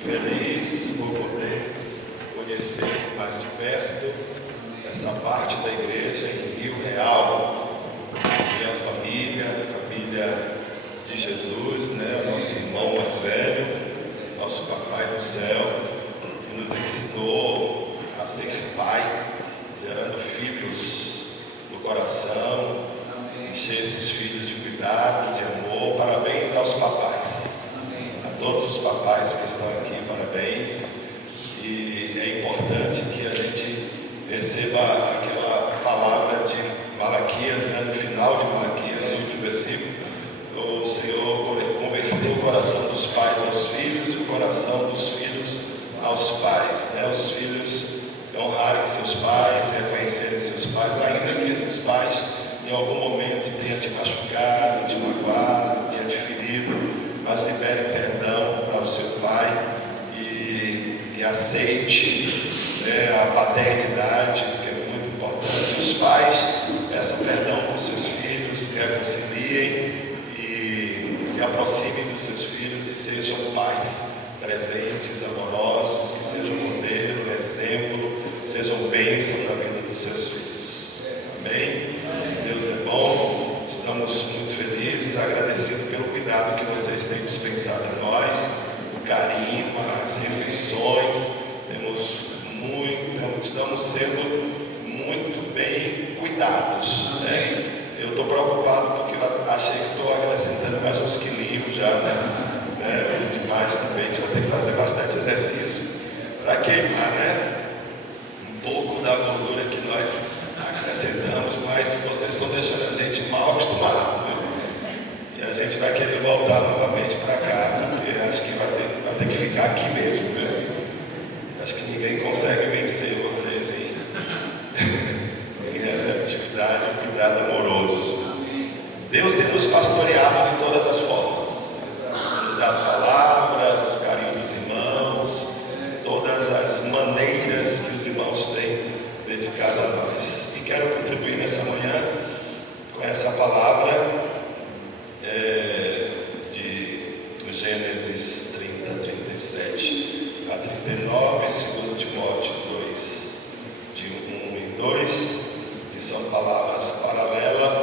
feliz por poder conhecer mais de perto essa parte da igreja em Rio Real, minha família, a família de Jesus, né? Nosso irmão mais velho, nosso papai do céu, que nos ensinou a ser pai, gerando filhos no coração, encher esses filhos de cuidado, de amor. Parabéns aos papais. A todos os papais que estão aqui, parabéns. E é importante que a gente receba aquela palavra de Malaquias, né? No final de Malaquias, no último versículo, o Senhor converteu o coração dos pais aos filhos e o coração dos filhos aos pais, né? Os filhos honrarem seus pais, reconhecerem seus pais, ainda que esses pais em algum momento tenha te machucado, te magoado, tenha te ferido, mas libere perdão para o seu pai e aceite, né, a paternidade, que é muito importante. Os pais peçam perdão para os seus filhos, se reconciliem e se aproximem dos seus filhos e sejam pais presentes, amorosos, que sejam modelo, exemplo, sejam bênção na vida dos seus filhos. Amém? Deus é bom, estamos muito felizes, agradecidos pelo cuidado que vocês têm dispensado a nós, o carinho, as refeições. Estamos sendo muito bem cuidados, né? Eu estou preocupado porque eu achei que estou acrescentando mais uns quilinhos já, né? Os demais também, a gente vai ter que fazer bastante exercício para queimar, né? Um pouco da gordura que nós acrescentamos, mas vocês estão deixando a gente mal acostumado, viu? E a gente vai querer voltar novamente para cá, porque acho que vai ter que ficar aqui mesmo, viu? Acho que ninguém consegue vencer vocês em receptividade e cuidado amoroso. Deus tem nos pastoreado de todas as formas, nos dado palavras, o carinho dos irmãos, todas as maneiras que os irmãos têm dedicado a nós. E quero contribuir nessa manhã com essa palavra de Gênesis 30, 37 a 39, 2 Timóteo 2, de 1 e 2, que são palavras paralelas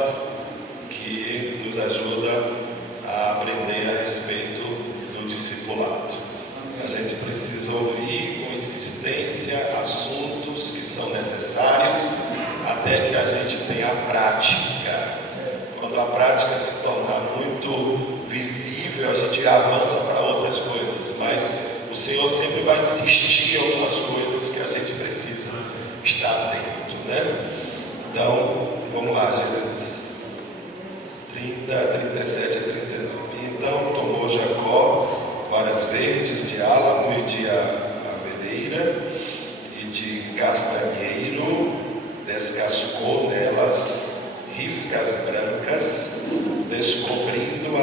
que nos ajudam a aprender a respeito do discipulado. A gente precisa ouvir com insistência assuntos que são necessários até que a gente tenha a prática. Quando a prática se tornar muito visível, a gente avança para outras coisas, mas o Senhor sempre vai insistir em algumas coisas que a gente precisa estar atento, né? Então, vamos lá, Gênesis 30, 37 a 39. Então tomou Jacó varas verdes de álamo e de aveleira e de castanheiro, descascou nelas riscas brancas, descobrindo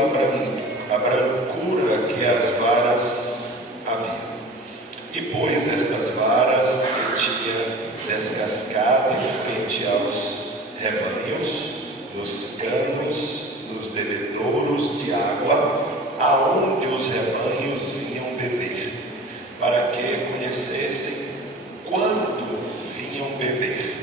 a brancura que as varas haviam. E pôs estas varas que tinha descascado em frente aos rebanhos, nos canos, nos bebedouros de água, aonde os rebanhos vinham beber, para que conhecessem quando vinham beber.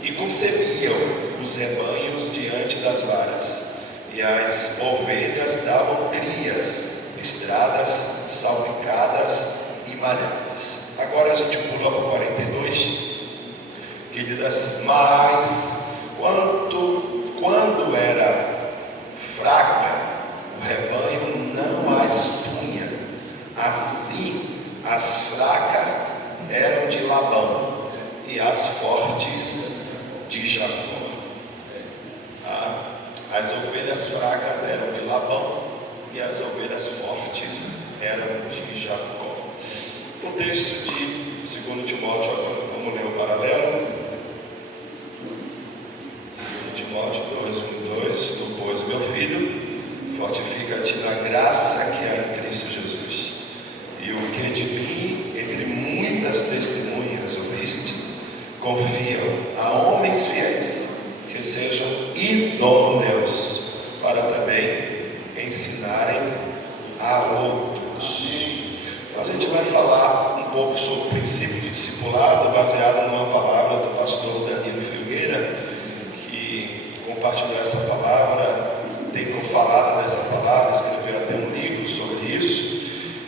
E concebiam os rebanhos diante das varas, e as ovelhas davam crias, listradas, salpicadas e malhadas. Agora a gente pula para o 42, que diz assim: mas quando era fraca, o rebanho não as punha. Assim, as fracas eram de Labão e as fortes de Jacó. As ovelhas fracas eram de Labão e as ovelhas fortes eram de Jacó. O texto de 2 Timóteo, agora vamos ler o paralelo. 2 Timóteo 2, 1 e 2. Tu, pois, meu filho, fortifica-te na graça que há em Cristo Jesus. E o que de mim, entre muitas testemunhas ouviste, confiam a homens fiéis, que sejam idôneos para também ensinarem a outros. Nós a gente vai falar um pouco sobre o princípio de discipulado, baseado numa palavra do pastor Danilo Filgueira, que compartilhou essa palavra, tem falado dessa palavra, escreveu até um livro sobre isso,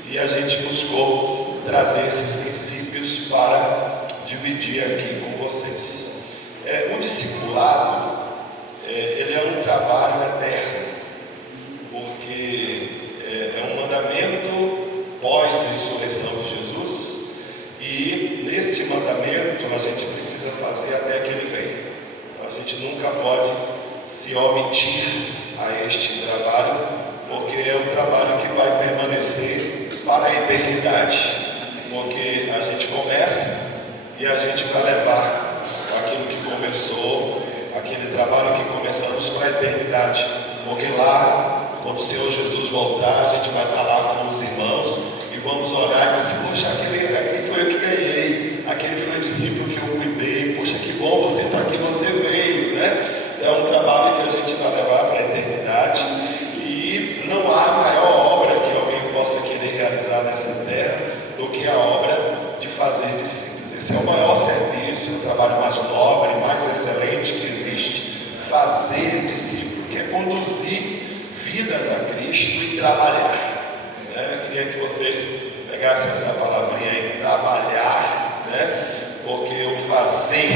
e a gente buscou trazer esses princípios para dividir aqui com vocês. O discipulado, ele é um trabalho eterno, porque é um mandamento pós-ressurreição de Jesus, e neste mandamento a gente precisa fazer até que ele venha. Então a gente nunca pode se omitir a este trabalho, porque é um trabalho que vai permanecer para a eternidade, porque a gente começa e a gente vai levar aquilo que começou, aquele trabalho que começamos para a eternidade, porque lá, quando o Senhor Jesus voltar, a gente vai estar lá com os irmãos e vamos orar e dizer assim: poxa, aquele foi eu que ganhei, aquele foi o discípulo que eu cuidei, poxa, que bom você está aqui, você veio, né? É um trabalho que a gente vai levar para a eternidade, e não há maior obra que alguém possa querer realizar nessa terra do que a obra de fazer discípulos. Esse é o maior serviço, o trabalho mais nobre, mais excelente que existe, fazer discípulo, que é conduzir vidas a Cristo e trabalhar. Eu queria que vocês pegassem essa palavrinha aí, trabalhar, porque o fazer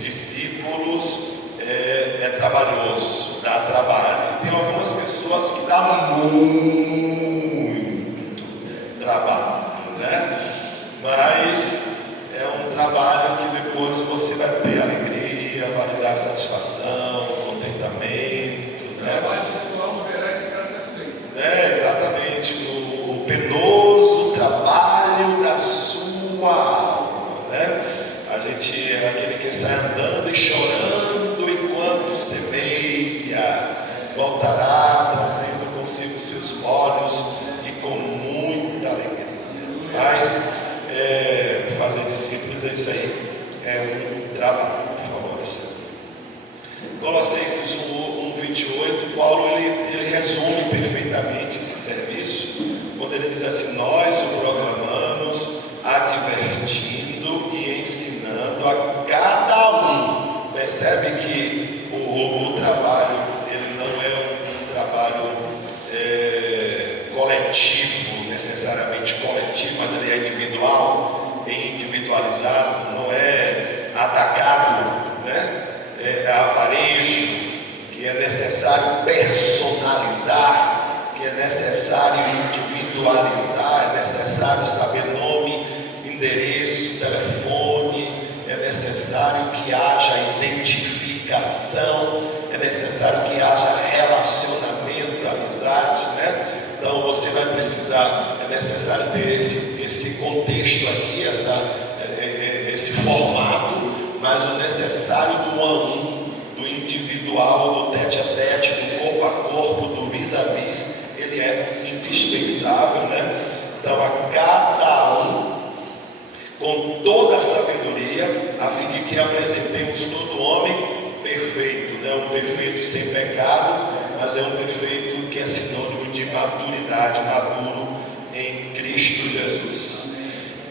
discípulos é trabalhoso, dá trabalho. Tem algumas pessoas que dá muito trabalho, mas é um trabalho que depois você vai ter alegria, vai lhe dar satisfação, contentamento, trabalho pessoal não verá e ficar satisfeito. Exatamente, o penoso trabalho da sua alma, A gente é aquele que sai andando e chorando enquanto semeia, voltará trazendo consigo seus olhos e com muita alegria. Mas fazer discípulos é isso aí, é um trabalho, por favor. Colossenses 1:28, Paulo ele resume perfeitamente esse serviço, quando ele diz assim: nós o proclamamos, advertindo e ensinando a cada um. Percebe que o trabalho, ele não é um trabalho coletivo, necessariamente coletivo, mas ele é individual, individualizado, não é atacado, é avarejo, que é necessário personalizar, que é necessário individualizar, é necessário saber nome, endereço, telefone, é necessário que haja identificação, é necessário que haja relacionamento, amizade, Então você vai precisar, é necessário ter esse contexto aqui, esse formato, mas o necessário do 1 a 1, do individual, do tete a tete, do corpo a corpo, do vis-a-vis, ele é indispensável, Então a cada um, com toda a sabedoria, a fim de que apresentemos todo homem perfeito, um perfeito sem pecado, mas é um perfeito que é sinônimo de maturidade, maduro em Cristo Jesus.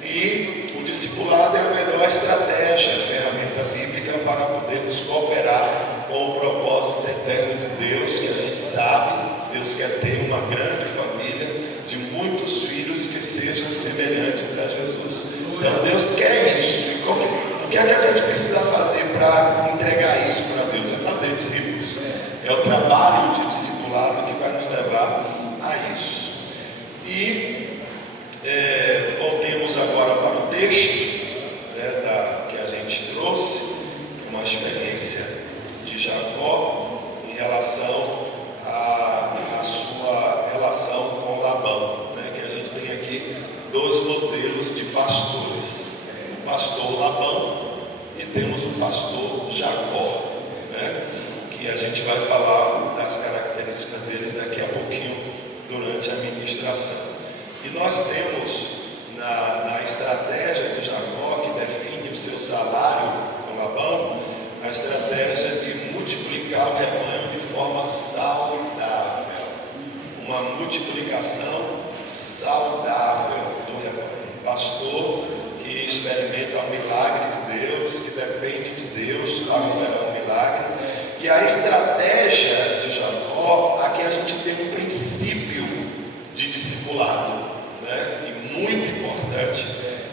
E o discipulado é a melhor estratégia, a ferramenta bíblica para podermos cooperar com o propósito eterno de Deus, que a gente sabe, Deus quer ter uma grande família de muitos filhos que sejam semelhantes a Jesus. Então Deus quer isso. E o que é que a gente precisa fazer para entregar isso para Deus? É fazer discípulos. É o trabalho de discipulado que vai nos levar a isso. E voltemos agora para o texto que a gente trouxe, uma experiência de Jacó em relação à sua relação com Labão, que a gente tem aqui 2 modelos de pastores: o pastor Labão e temos o pastor Jacó, que a gente vai falar das características deles daqui a pouquinho durante a ministração. E nós temos na estratégia de Jacó, que define o seu salário com Labão, a estratégia de multiplicar o rebanho de forma saudável, uma multiplicação saudável do rebanho. pastor que experimenta o milagre de Deus, que depende de Deus para operar um milagre. E a estratégia de Jacó, aqui a gente tem um princípio de discipulado, né? E muito importante,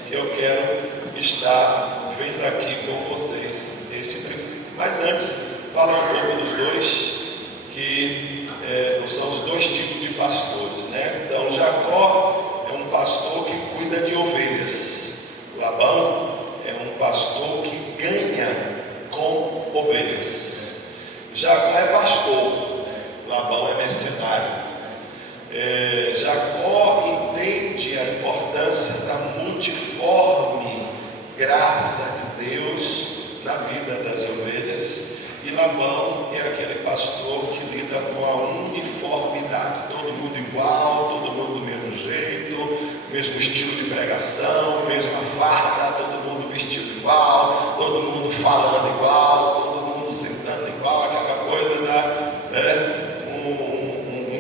que eu quero estar vendo aqui com vocês este princípio. Mas antes, falar um pouco dos dois, que são os dois tipos de pastores, né? Então, Jacó é um pastor que cuida de ovelhas. Labão é um pastor que ganha com ovelhas. Jacó é pastor, Labão é mercenário. Jacó entende a importância da multiforme graça de Deus na vida das ovelhas, e Labão é aquele pastor que lida com a uniformidade, todo mundo igual, todo mundo do mesmo jeito, mesmo estilo de pregação, mesma farda, todo mundo vestido igual, todo mundo falando igual, todo mundo sentando igual, aquela coisa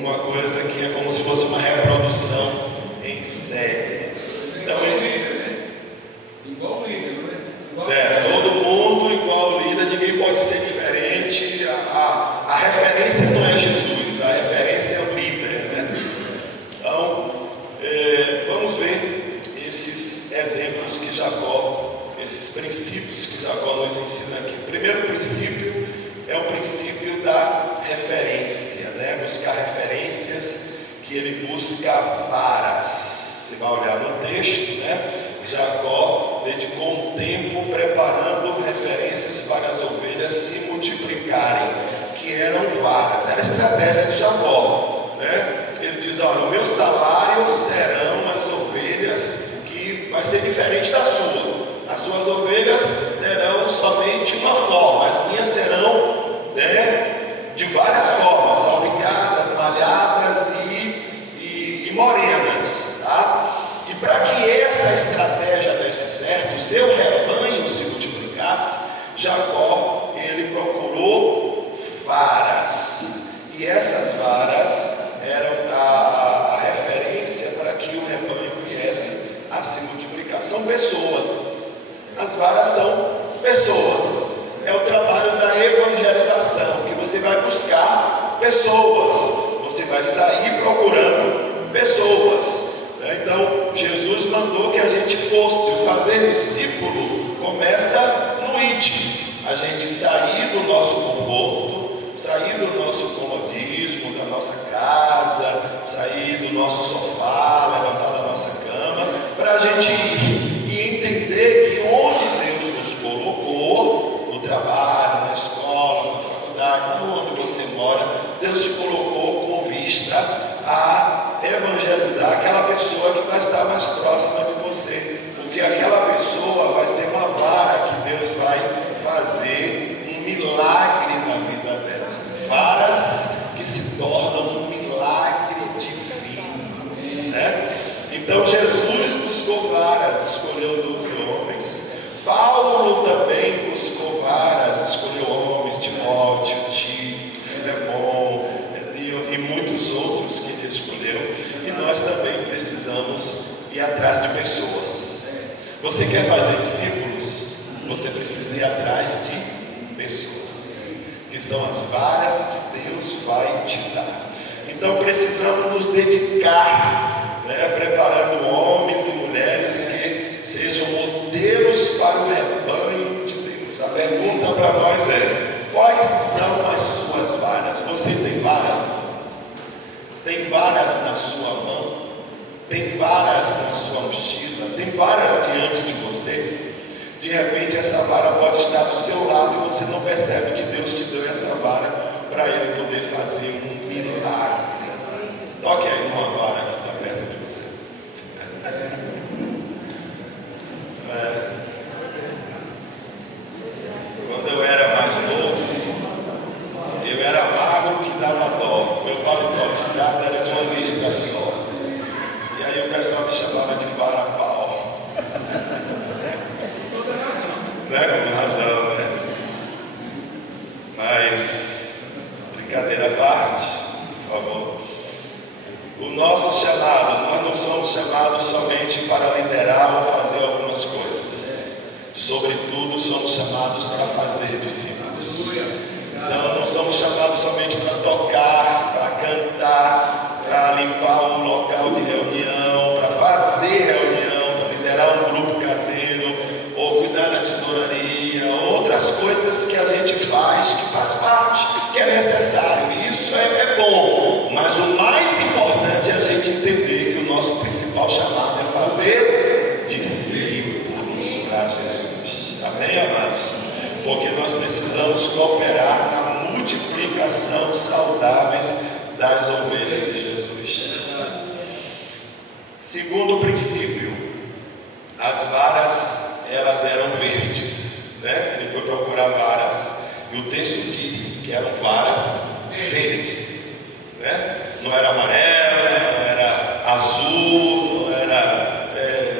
uma coisa que é como se fosse uma reprodução em série. Então igual líder, né? Todo mundo igual líder, ninguém pode ser diferente. A referência não é Jesus, a referência é o líder, né? Então, vamos ver esses exemplos que Jacó, esses princípios que Jacó nos ensina aqui. O primeiro princípio é o princípio da referência, né? Buscar referências, que ele busca varas. Você vai olhar no texto, né? Jacó dedicou um tempo preparando referências para as ovelhas se multiplicarem, que eram varas. Era a estratégia de Jacó, né? Ele diz: olha, o meu salário serão as ovelhas, que vai ser diferente da sua. As suas ovelhas terão somente uma forma, as minhas serão, né, de várias formas, salpicadas, malhadas e morenas, tá? E para que essa estratégia desse certo, o seu rebanho se multiplicasse, Jacó, ele procurou varas, e essas varas eram a referência para que o rebanho viesse a se multiplicar. São pessoas. As varas são pessoas. É o trabalho da evangelização, que você vai buscar pessoas, você vai sair procurando pessoas. Então, Jesus mandou que a gente fosse. Fazer discípulo começa no id. A gente sair do nosso conforto, sair do nosso comodismo, da nossa casa, sair do nosso sofá, levantar da nossa cama, para a gente ir e entender que onde Deus nos colocou, no trabalho, na escola, na faculdade, onde você mora, Deus te colocou com vista a evangelizar aquela pessoa que vai estar mais próxima de você, porque aquela pessoa vai ser uma vara que Deus vai fazer um milagre na vida dela. Varas que se tornam um milagre divino, né? Então Jesus buscou varas, escolheu 12 homens. Paulo também buscou varas, escolheu homens, Timóteo, Tito, Filemon e muitos outros que ele escolheu. E nós também precisamos ir atrás de pessoas. Você quer fazer discípulos? Você precisa ir atrás de pessoas, que são as varas que Deus vai te dar. Então precisamos nos dedicar, né, preparando homens e mulheres que sejam modelos para o rebanho de Deus. A pergunta para nós é: quais são as suas varas? Você tem varas? Tem varas na sua mão? Tem varas na sua mochila? Tem varas diante de você? De repente essa vara pode estar do seu lado e você não percebe que Deus te deu essa vara para Ele poder fazer um milagre. Toque aí uma vara que está perto de você. Quando eu era mais novo, eu era magro que dava dó. Meu paletó listrado era de uma listra só. E aí o pessoal me chamava de vara-pau. Com razão, né? Mas, brincadeira à parte, por favor. O nosso chamado, nós não somos chamados somente para liderar ou fazer algumas coisas. Sobretudo, somos chamados para fazer discípulos. Então, não somos chamados somente para tocar, para cantar, para limpar um local de reunião, para fazer reunião, para liderar um grupo caseiro, ou cuidar da tesouraria, outras coisas que a gente faz, que faz parte, que é necessário. E isso é bom, mas o mais importante é a gente entender que o nosso principal chamado é fazer discípulos para Jesus. Amém, amados? Porque nós precisamos cooperar na multiplicação saudáveis das ovelhas de Jesus. Segundo princípio, as varas, elas eram verdes, né? Ele foi procurar varas e o texto diz que eram varas verdes, né? Não era amarela, não era azul, não era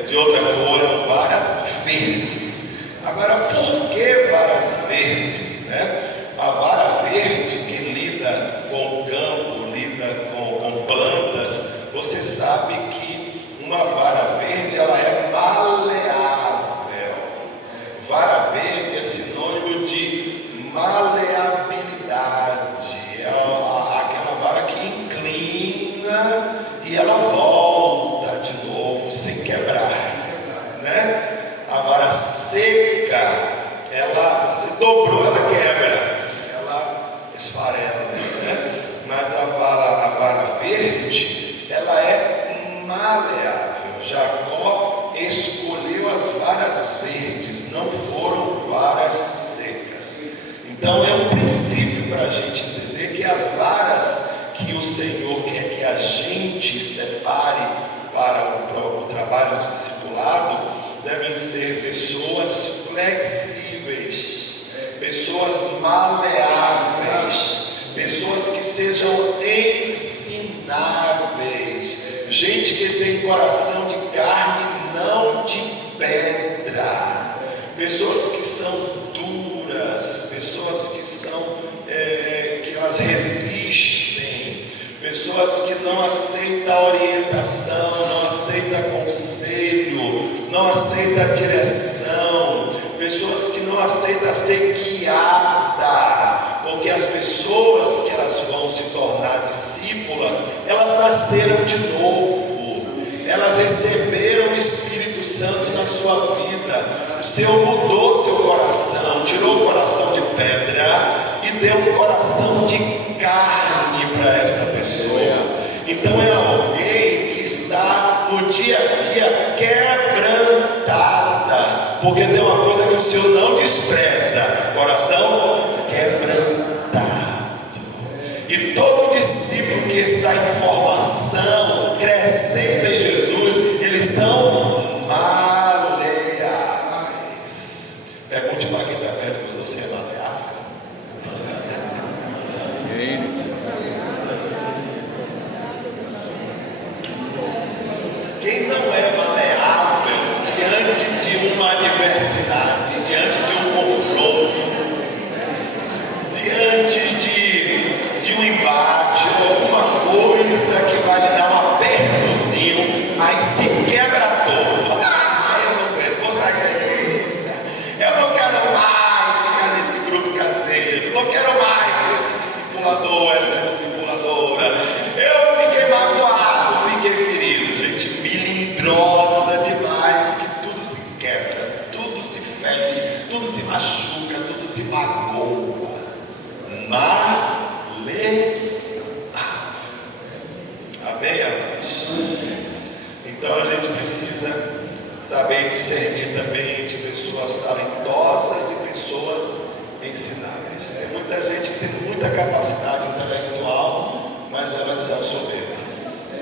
de outra cor, eram varas verdes. Agora, por que varas verdes, né? A vara verde que lida com o campo, lida com plantas, você sabe que uma vara verde, ela é maleável. Vara verde é sinônimo de maleabilidade. É aquela vara que inclina e ela volta de novo sem quebrar, né? A vara seca, ela se dobrou, ela quebra, ela esfarela, né? Mas a vara verde, ela é maleável. Jacó escolheu as varas verdes, não foram varas secas. Então é um princípio para a gente entender que as varas que o Senhor quer que a gente separe para o trabalho do discipulado devem ser pessoas flexíveis, pessoas maleáveis, pessoas que sejam ensináveis, gente que tem coração de carne, não de pedra, pessoas que são duras, pessoas que que elas resistem, pessoas que não aceitam orientação, não aceitam conselho, não aceitam direção, pessoas que não aceitam ser guiada, porque as pessoas que elas vão se tornar discípulas, elas nasceram de novo, elas receberam o Espírito Santo na sua vida. O Senhor mudou seu coração, tirou o coração de pedra e deu um coração de carne para esta pessoa. Então é alguém que está no dia a dia quebrantada, porque tem uma coisa que o Senhor não despreza: coração quebrantado. E todo discípulo que está em formação, crescendo em Jesus, eles são maleáveis. Pergunte para quem está perto de você: é maleável? Quem não é maleável diante de uma adversidade, diante de um confronto, diante de um embate ou alguma coisa que vai lhe dar um apertozinho, aí se quebra todo. Eu não aguento, vou sair da igreja, eu não quero mais ficar nesse grupo caseiro, não quero mais esse discipulador, essa discipuladora, eu fiquei magoado, fiquei ferido. Gente melindrosa demais, que tudo se quebra, tudo se fere, tudo se machuca, tudo se magoa. Maleável. Amém, amados? Então a gente precisa saber discernir também de pessoas talentosas e pessoas ensináveis. Tem muita gente que tem muita capacidade intelectual, mas elas são soberbas.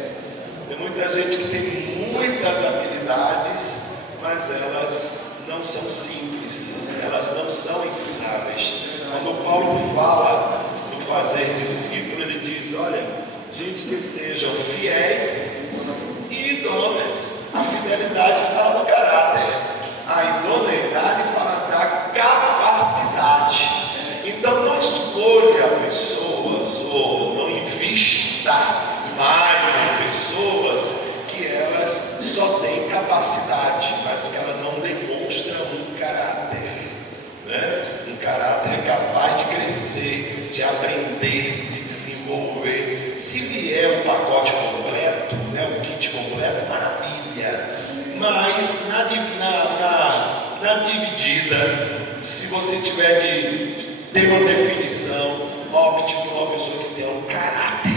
Tem muita gente que tem muitas habilidades, mas elas não são simples, elas não são ensináveis. Quando Paulo fala do fazer discípulo, ele diz: olha, gente que sejam fiéis e idôneas. A fidelidade fala do caráter, a idoneidade fala da capacidade. Então não escolha pessoas ou não invista demais em pessoas que elas só tem capacidade, mas que ela não demonstra um caráter, né? Um caráter capaz de crescer, de aprender, de desenvolver. Se vier o pacote completo, né, o kit completo, maravilha. Mas na dividida, se você tiver de ter uma definição, opte por uma pessoa que tenha um caráter.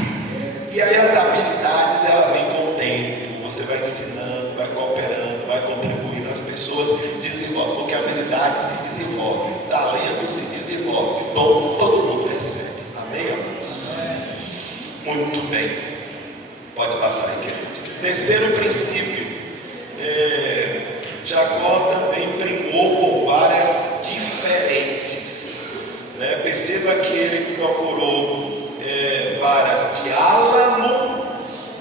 E aí as habilidades, ela vem com o tempo. Você vai ensinando, vai cooperando, vai contribuindo. As pessoas desenvolvem, porque a habilidade se desenvolve, o talento se desenvolve, o dom todo mundo recebe. Amém, amados? Muito bem. Pode passar aí, querido. Terceiro princípio. Jacó também primou por várias diferentes, né? Perceba que ele procurou varas de álamo,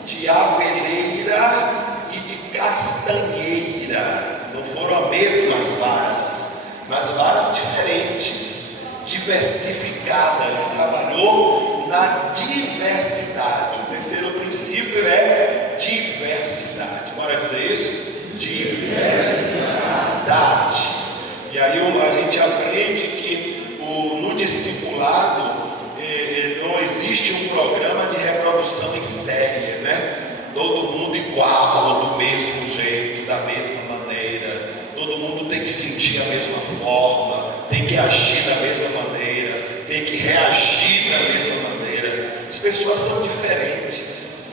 de aveleira e de castanheira. Não foram as mesmas varas, mas varas diferentes, diversificadas. Ele trabalhou na diversidade. O terceiro princípio é diversidade. Bora dizer isso? Diversidade. E aí a gente aprende que no discipulado não existe um programa de reprodução em série, né? Todo mundo igual, do mesmo jeito, da mesma maneira. Todo mundo tem que sentir a mesma forma, tem que agir da mesma maneira, tem que reagir da mesma maneira. As pessoas são diferentes.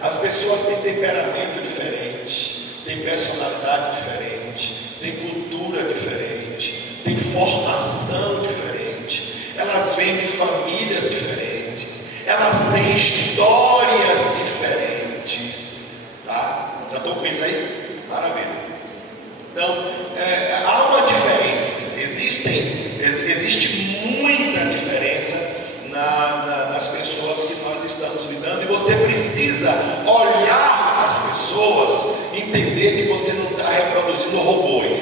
As pessoas têm temperamento diferente, têm personalidade diferente, têm cultura diferente, têm formação diferente. Elas vêm de famílias diferentes, elas têm histórias diferentes, tá? Já estou com isso aí? Maravilha. Então, há uma diferença, existe muita diferença nas pessoas que nós estamos lidando, e você precisa olhar as pessoas, entender que você não está reproduzindo robôs,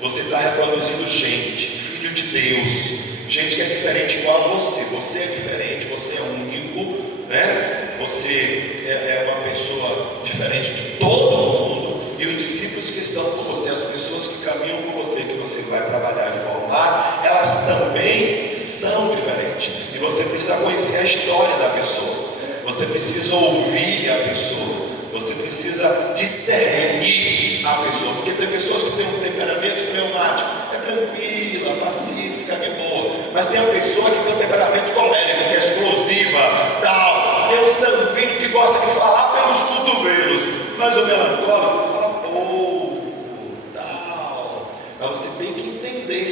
você está reproduzindo gente, filho de Deus, gente que é diferente igual a você. Você é diferente, você é único, né? Você é uma pessoa diferente de todo mundo, e os discípulos que estão com você, as pessoas que caminham com você, que você vai trabalhar e formar, elas também são diferentes, e você precisa conhecer a história da pessoa, você precisa ouvir a pessoa, você precisa discernir a pessoa, porque tem pessoas que têm um temperamento fleumático, é tranquila, pacífica, de boa, mas tem a pessoa que tem um temperamento colérico, que é explosiva, tal, tem um sanguíneo que gosta de falar pelos cotovelos, mas o melancólico fala pouco, tal. Mas você tem que entender,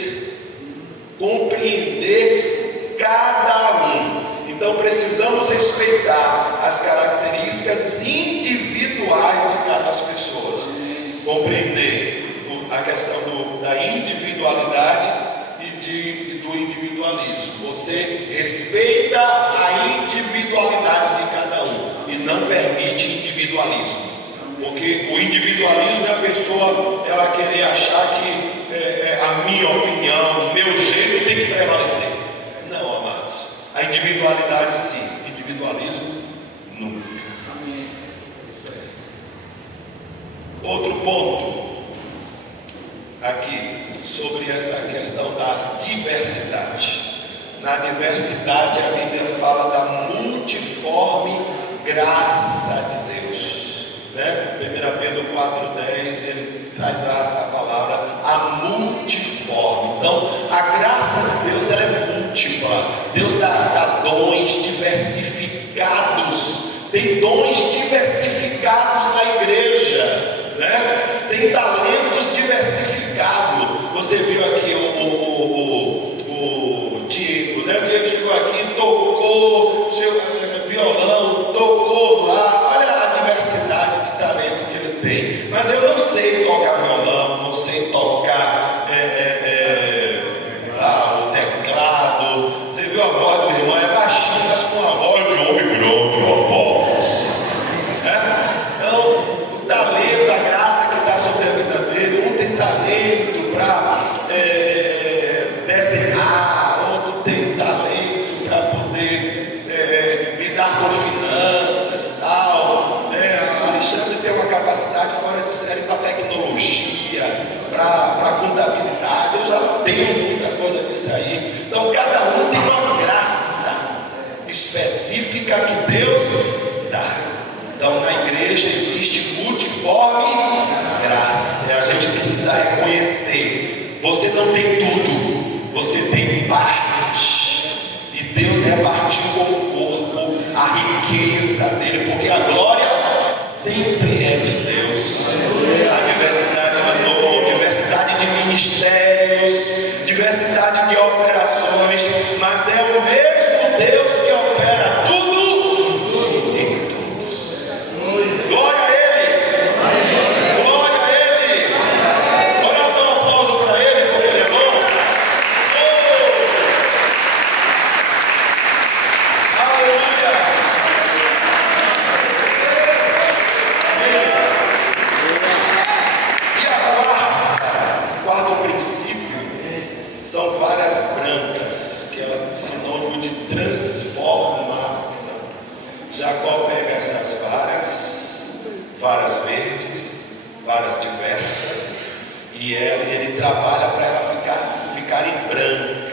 compreender cada um. Então precisamos respeitar as características individuais de cada pessoa, compreender a questão da individualidade e do individualismo. Você respeita a individualidade de cada um e não permite individualismo, porque o individualismo é a pessoa ela querer achar que a minha opinião, o meu jeito tem que prevalecer. Não, amados, a individualidade sim, individualismo nunca. Outro ponto aqui sobre essa questão da diversidade. Na diversidade a Bíblia fala da multiforme graça de Deus, né? 1 Pedro 4,10 ele traz essa palavra, a multiforme. Então a graça de Deus ela é múltipla. Deus dá dons diversificados, tem dons diversificados na igreja, né? Tem talentos diversificados. Você viu aqui o Diego, né? O Diego chegou aqui, tocou violão, tocou lá. Olha a diversidade de talento que ele tem. Mas eu não sei tocar violão, não sei tocar o teclado. Você viu a voz do irmão? É baixinho, mas com a voz de homem grande, rapaz. Então, o talento, a graça que está sobre a vida dele, um tem talento para desenhar, outro tem talento para poder lidar com finanças e tal. Alexandre tem uma capacidade fora de conforme graça. A gente precisa reconhecer: você não tem tudo, você tem parte, e Deus repartiu com o corpo a riqueza dele, porque a glória sempre é de Deus. A diversidade de dom, diversidade de ministérios, diversidade de operações, mas é o mesmo Deus que opera tudo em todos. Glória a Ele, glória a Ele. Bora dar um aplauso para Ele, porque Ele é bom. Aleluia. E a quarto princípio são varas brancas, que é sinônimo de transformação. Jacó pega essas varas verdes, varas diversas, e ele trabalha para ela ficarem branca.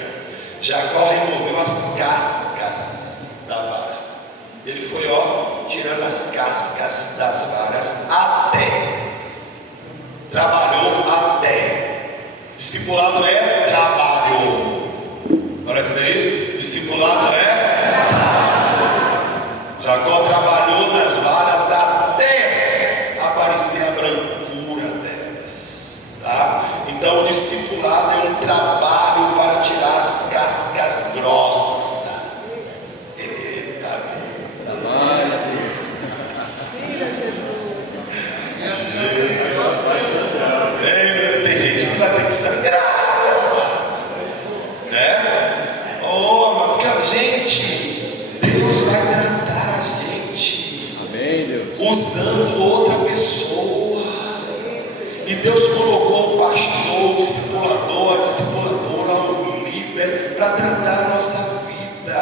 Jacó removeu as cascas da vara. Ele foi tirando as cascas das varas trabalhou até. Discipulado é trabalho. Bora dizer isso? Discipulado é trabalho. Jacó trabalhou nas varas até aparecer a brancura delas, tá? Então o discipulado é um trabalho para tirar as cascas grossas. Eita, tem gente que vai ter que sangrar, né? Mas porque a gente, Deus vai tratar a gente. Amém, Deus. Usando outra pessoa. E Deus colocou o pastor, o discipulador, a discipuladora, o líder para tratar a nossa vida.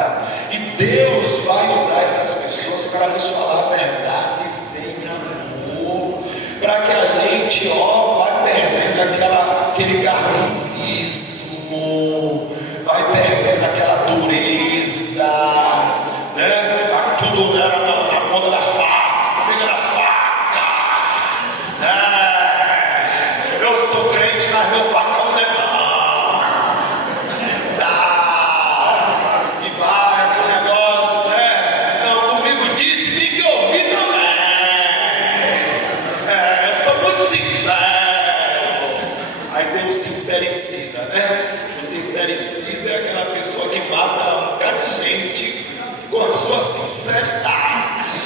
E Deus vai usar essas pessoas para nos falar verdades em amor, para que a gente vai perdendo aquele carnicismo, vai perdendo aquela dureza, né? Tudo era na ponta da faca, pega na faca. Eu sou crente, mas meu facão não é não. Me dá. E vai aquele negócio, né? Não, comigo disse, tem que ouvir também. Eu sou muito sincero. Aí tem o sincericida, né? O sincericida é aquela pessoa que mata um bocado de gente com a sua sinceridade.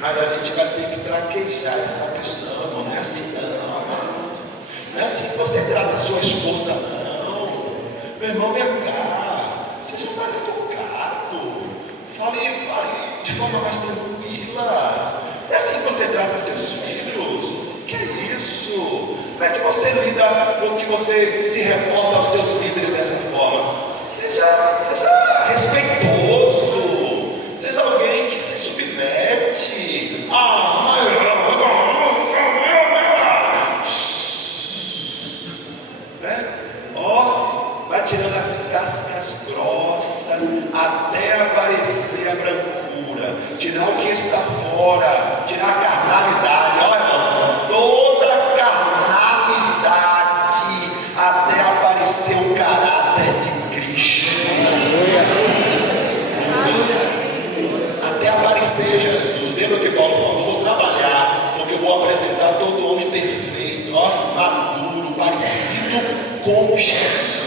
Mas a gente vai ter que traquejar essa questão. Não é assim não, amado. Não é assim que você trata a sua esposa, não. Meu irmão, vem cá. Seja mais educado. Fale de forma mais tranquila. Não é assim que você trata seus filhos. Que é isso? Como é que você lida com que você se reporta aos seus líderes dessa forma? Seja respeitoso. Seja alguém que se submete. Vai tirando as cascas grossas até aparecer a brancura. Tirar o que está fora. Tirar a carnalidade. Olha, irmão, toda carnalidade até aparecer o caráter de Cristo. Até aparecer Jesus. Lembra que Paulo falou? Vou trabalhar, porque eu vou apresentar todo homem perfeito, maduro, parecido com Jesus.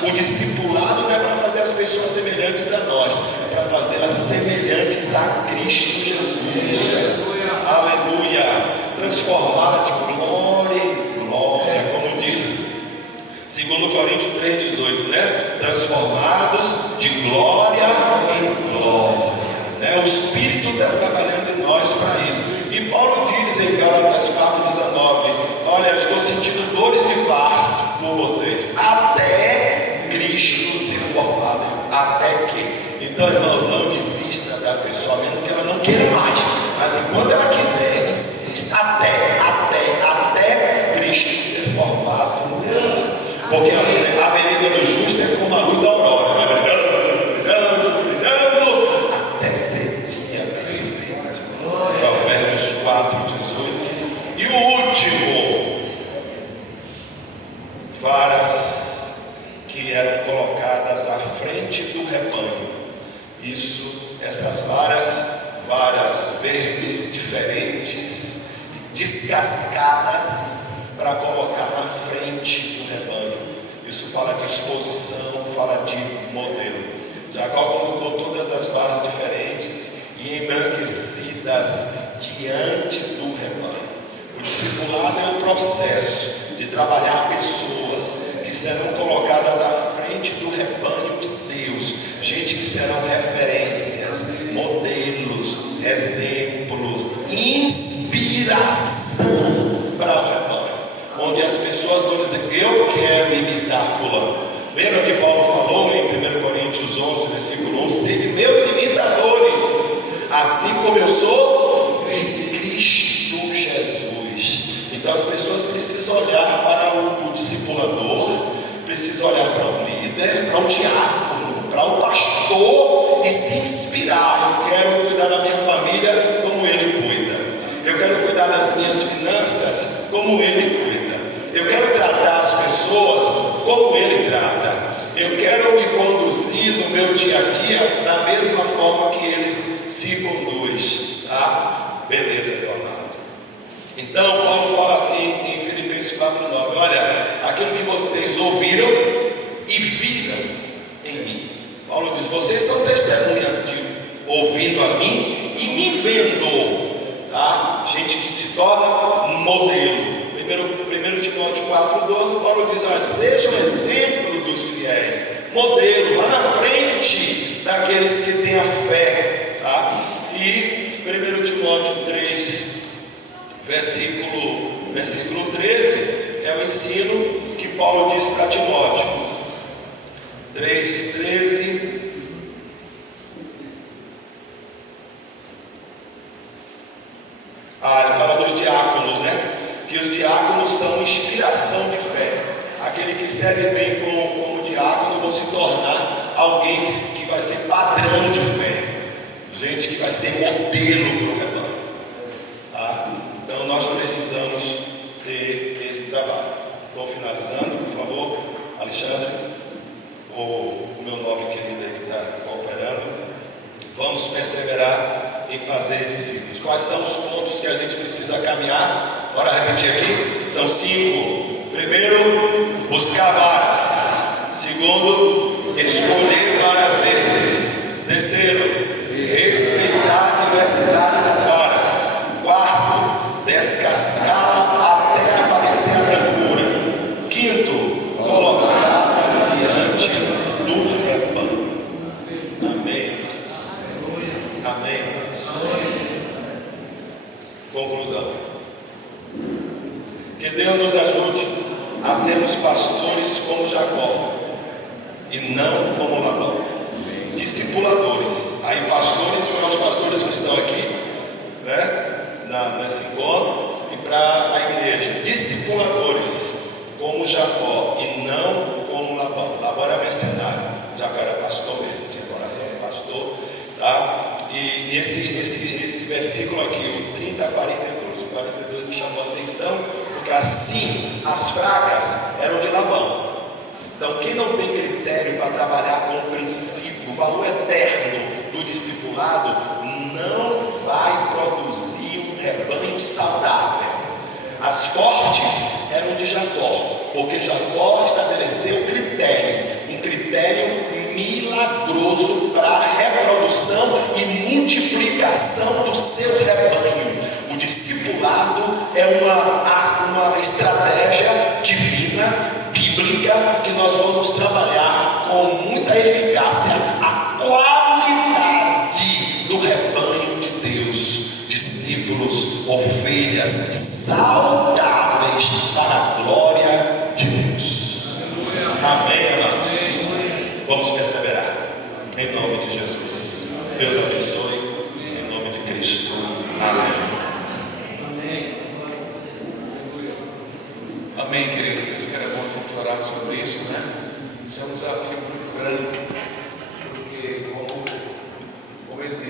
O discipulado não é para fazer as pessoas semelhantes a nós, é para fazê-las semelhantes a Cristo Jesus. Aleluia. Transformá-la de glória em glória, como diz 2 Coríntios 3,18, né? Transformados de glória em glória, né? O Espírito está trabalhando em nós para isso. E Paulo diz em Gálatas 4,19: olha, eu estou sentindo dores de parto por vocês, até Cristo ser formado. Até que? Então, irmão, não desista da pessoa, mesmo que ela não queira mais, mas enquanto ela quiser, insista até Cristo ser formado nela. Porque a vereda do justo é como a luz da aurora, vai brilhando, até ser dia perfeito. Provérbios 4,18. eram colocadas à frente do rebanho. Essas varas verdes diferentes, descascadas, para colocar na frente do rebanho. Isso fala de exposição, fala de modelo. Jacó colocou todas as varas diferentes e embranquecidas diante do rebanho. O discipulado é um processo de trabalhar pessoas que serão colocadas à frente do rebanho de Deus, gente que serão referências, modelos, exemplos, inspiração para o rebanho, onde as pessoas vão dizer: eu quero imitar fulano. Lembra que Paulo falou em 1 Coríntios 11, versículo 1: sede meus imitadores, assim como eu sou de Cristo Jesus. Então as pessoas precisam olhar para o discipulador, precisam olhar para o líder, para o diácono, para o pastor e se inspirar. Eu quero cuidar da minha família como ele cuida. Eu quero cuidar das minhas finanças como ele cuida. Eu quero tratar as pessoas como ele trata. Eu quero me conduzir no meu dia a dia da mesma forma que eles se conduz. Tá? Beleza, meu amado. Então, Paulo fala assim em Filipenses 4:9: olha, aquilo que vocês ouviram e viram em mim. Paulo diz: vocês são testemunhas de ouvindo a mim e me vendo. Tá? Gente que se torna modelo. 1 Timóteo 4:12, Paulo diz: olha, seja um exemplo dos fiéis, modelo, lá na frente daqueles que têm a fé. Tá? E 1 Timóteo 3, versículo 13, é o ensino que Paulo diz para Timóteo. 3:13. Ele fala dos diáconos, né? Que os diáconos são inspiração de fé. Aquele que serve bem como diácono vão se tornar alguém que vai ser padrão de fé, gente que vai ser modelo para o rebanho. Tá? Então nós precisamos ter esse trabalho. Estou finalizando, por favor, Alexandre, o meu nobre querido aí que está cooperando. Vamos perseverar em fazer discípulos. Quais são os pontos que a gente precisa caminhar? Bora repetir aqui? São 5. Primeiro, buscar varas. Segundo, escolher varas verdes. Terceiro, respeitar a diversidade das varas. Quarto, descascá-la até aparecer a brancura. Quinto, colocá-las diante do rebanho. Amém. Amém. Conclusão. Que Deus nos ajude a sermos pastores como Jacó e não como Labão. Discipuladores. Aí pastores foram os pastores que estão aqui, né, nesse encontro, e para a igreja. Discipuladores como Jacó e não como Labão. Labão era mercenário, Jacó era pastor mesmo, tinha coração de pastor. Tá? E esse versículo aqui, o 30 a 42, o 42 me chamou a atenção, porque assim as fracas eram de Labão. Então quem não tem critério para trabalhar com o princípio, o valor eterno do discipulado, não vai produzir um rebanho saudável. As fortes eram de Jacó, porque Jacó estabeleceu um critério milagroso para a reprodução e multiplicação do seu rebanho. O discipulado é uma estratégia divina, bíblica, que nós vamos trabalhar com muita eficácia a qualidade do rebanho de Deus, discípulos, ovelhas saudáveis para a glória de Deus. Amém, amados? Vamos perseverar, em nome de Jesus. Deus abençoe, em nome de Cristo. Amém. Amém, querido. Eu quero muito orar sobre isso, né? Isso é um desafio muito grande.